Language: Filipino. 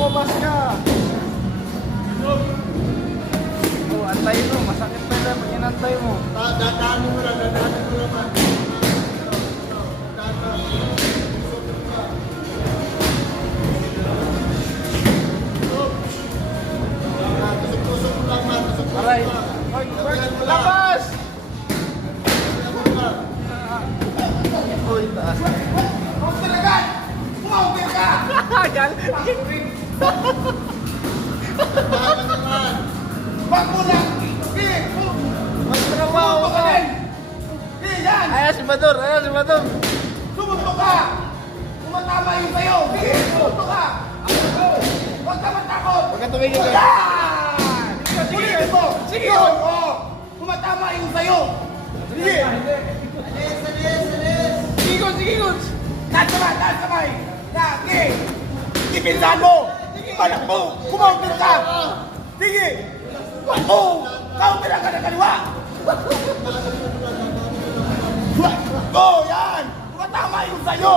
lumabas ka. Oh, antayin mo. Masakit pa lang. Inantay mo. Dadaanin mo lang. Dadaanin mo naman. Tusok-tusok mo lang, man. Tusok-tusok mo Aray. lang. Labas! Uy, taas. Counter agad! Counter ka! Gal. Bahala naman. Wag mo lang! Sige! Magtrabaho ka. Sige, yan! Ayan si Bador. Ayan si Bador. Sumuntok ka! Kumatama yung sayo! Sige! Sumuntok ka! Huwag ka matakot! Huwag ka tumigil ka. Yan! Ulitin mo! Sige. Yun! Oo! Kumatama yung sayo! Sige! Alis, alis, alis. Sige, coach. Sige, coach. Taas kamay! Taas kamay! Sige! Ipinsan mo! Balak mo! Kumauntir ka! Sige! Takbo! Kauntir ka ng kaliwa! Go! Yan! Kumatama yung sayo!